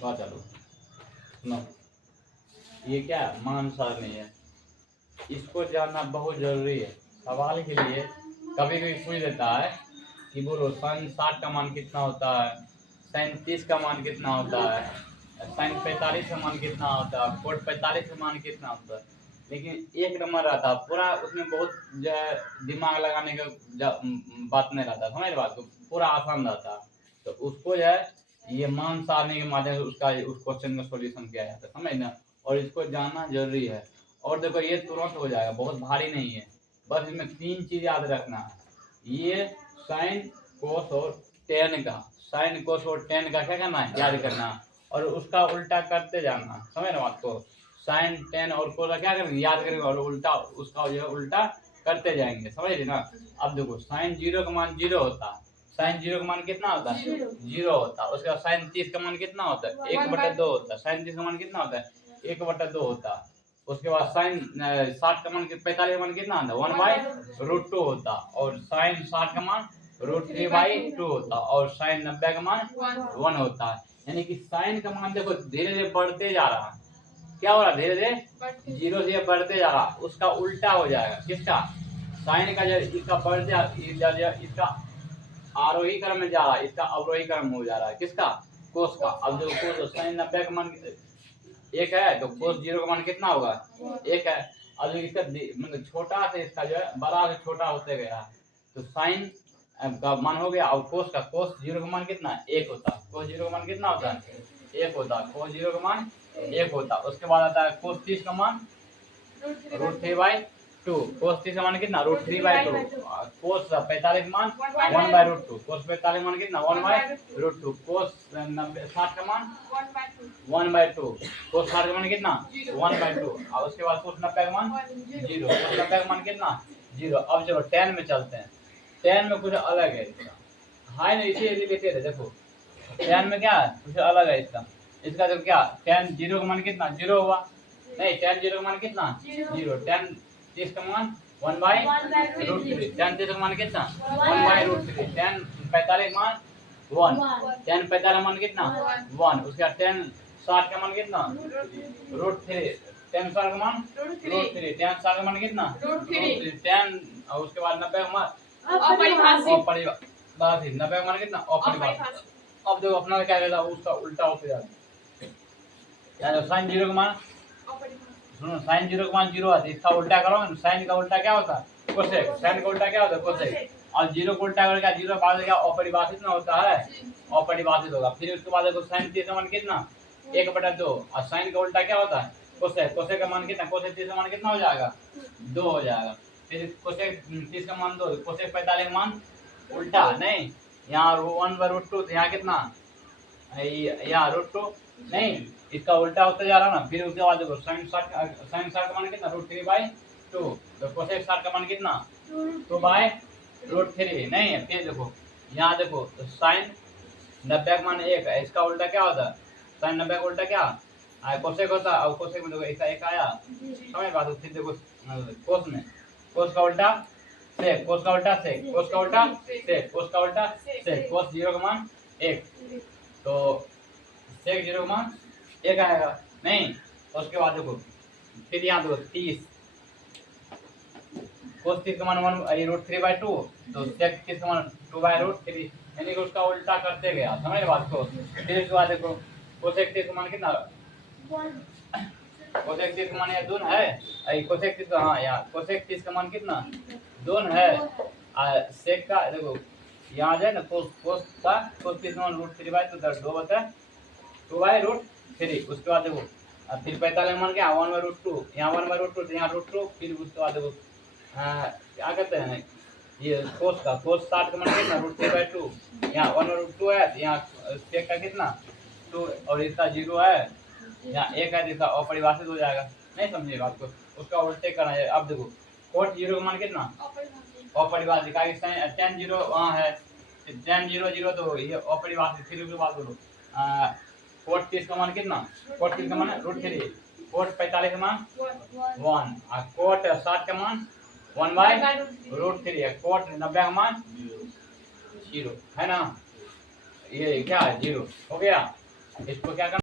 बात चलो सुनो, ये क्या मान सारणी है, इसको जानना बहुत जरूरी है। सवाल के लिए कभी कभी पूछ देता है कि बोलो साइन 60 का मान कितना होता है, साइन 30 का मान कितना होता है, साइन 45 का मान कितना होता है, कोट 45 का मान कितना होता है। लेकिन एक नंबर रहता पूरा, उसमें बहुत जो है दिमाग लगाने का बात नहीं रहता, समझ बात को, पूरा आसान रहता। तो उसको जो है ये मान सारणी के माध्यम से उसका उस क्वेश्चन का सॉल्यूशन किया जाता है, समझ ना। और इसको जानना जरूरी है। और देखो ये तुरंत हो जाएगा, बहुत भारी नहीं है। बस इसमें 3 चीज याद रखना है। ये साइन कोस और टेन का, साइन कोस और टेन का क्या करना है, याद करना। और उसका उल्टा करते जाना, समझ ना बात को। साइन टेन और कोस का क्या करेंगे, याद करेंगे, और उल्टा उसका जो है उल्टा करते जाएंगे, समझ रहे ना। अब देखो साइन 0 का मान 0 होता है, साइन 0 का मान कितना होता है, 0 होता है। उसके बाद साइन 30 का मान कितना होता है, 1/2 होता है। साइन 30 का मान कितना होता है, 1/2 होता है। उसके बाद साइन 60 का मान 45 का मान कितना होता है, 1/√2 होता। और साइन 60 का मान √3/2 होता। और साइन 90 का मान 1 होता है। यानी कि साइन का मान देखो धीरे धीरे बढ़ते जा रहा है। क्या हो रहा है, धीरे धीरे 0 से बढ़ते जा रहा, उसका उल्टा हो जाएगा। किसका, साइन का, जब इसका बढ़ते इसका आरोही क्रम में जा रहा है, इसका अवरोही क्रम हो जा रहा है। किसका, कोस का। अब जो कोस साइन 90 का मान 1 है, तो कोस 0 का मान कितना होगा, 1 है। अब इसका मतलब छोटा से इसका जो है बड़ा से छोटा होते गया, तो साइन का मान हो गया। और कोस का, कोस 0 का मान कितना, 1 होता। कोस 0 का मान कितना होता है, 1 होता। कोस 0 का मान 1 होता। उसके बाद आता है कोस 30 का मान √3/2। कोस 30 का मान कितना, √3/2। कोस 45 का मान 1/√2। कोस 45 मान कितना, 1/√2। कोस 60 का मान 1/2। कोस 60 का मान कितना, 1/2। और उसके बाद कोस 90 का मान 0। कोस 90 का मान कितना, 0। अब चलो tan में चलते हैं। tan में कुछ अलग है इसका, हाई नहीं, इसी रिलेटेड है। देखो tan में क्या है, कुछ अलग है इसका। इसका देखो क्या, tan 0 का मान कितना, 0 हुआ। नहीं, tan 0 का मान कितना, 0। tan 30 का मान 1/√3। tan 30 का मान कितना, 1/√3। tan 45 का मान 1। tan 45 का मान कितना, 1। उसके बाद tan 60 का मान कितना, √3। tan 60 का मान √3। tan 60 का मान कितना, √3। tan और उसके बाद 90 का मान अपरिभाषित। 90 का मान कितना, अपरिभाषित। अब देखो अपना क्या कहता है, उसका उल्टा होते जाता है। यानी साइन 0 का मान, सुनो, साइन 0 का मान 0 आता है, इसका उल्टा करो। साइन का उल्टा क्या होता है, कोसेक। साइन का उल्टा क्या होता है, कोसेक। और 0 को उल्टा करके 0 बाद क्या अपरिभाषित ना होता है, अपरिभाषित होगा। फिर उसके बाद देखो साइन 30 का मान कितना, 1/2। और साइन का उल्टा क्या होता है, कोसेक। कोसेक का मान कितना, कोसेक 30 का मान कितना हो जाएगा, 2 हो जाएगा। फिर कोसेक 30 का मान 2। कोसेक 45 का मान उल्टा नहीं, यहाँ 1/√2, तो यहाँ कितना, यहाँ √2 नहीं, इसका उल्टा होता जा रहा ना। फिर उसके बाद देखो साइन 60 का मान कितना, √3/2। तो कोसेक 60 का मान कितना, 2/√3 नहीं है। फिर देखो यहाँ देखो तो साइन 90 का मान 1 है, इसका उल्टा क्या होता है, साइन 90 का उल्टा क्या, कोसेक होता है। और कोसेक में देखो इसका 1 आया, समझ बात। फिर देखो कोस में, कोस का उल्टा सेक, कोस का उल्टा सेक, कोस का उल्टा सेक, कोस का उल्टा सेक। कोस 0 का मान 1, तो सेक 0 का मान 1 आएगा नहीं। उसके बाद देखो फिर यहाँ देखो 30, कोस 30 का मान 1√3/2, तो सेक 30 का मान 2/√3। यानी कि उसका उल्टा करते गया, समझ बात को। फिर उसके बाद देखो कोसेक 30 का मान कितना, कोसेक 30 का मान यहाँ 2 है। कोसेक 30 का, हाँ यहाँ कोसेक 30 का मान कितना, 2 है। सेक का देखो यहाँ आ जाए ना, कोस का, कोस 30 का मान √3/2, 2/√3। उसके बाद देखो फिर 45 का मान क्या, 1/√2। यहाँ 1/√2, तो यहाँ √2। फिर उसके बाद देखो क्या कहते हैं ये कोस का, कोस 60 का मान कितना, √3/2। यहाँ 1/√2 है, तो यहाँ सेक का कितना 2, और इसका 0 है, यहाँ 1 है, तो इसका अपरिभाषित हो जाएगा। नहीं समझे बात को, उसका उल्टे करना है। अब देखो कोट 0 का मान कितना, अपरिभाषित। tan 0 वहाँ है, tan 0 0, तो ये अपरिभाषित। फिर उसके बाद बोलो कोट 30 का मान कितना, कोट 30 का मान √3। कोट 45 का मान 1। और कोट 60 का मान 1/√3 है। कोट 90 का मान 0 है ना, ये क्या है, 0 हो गया। इसको क्या करना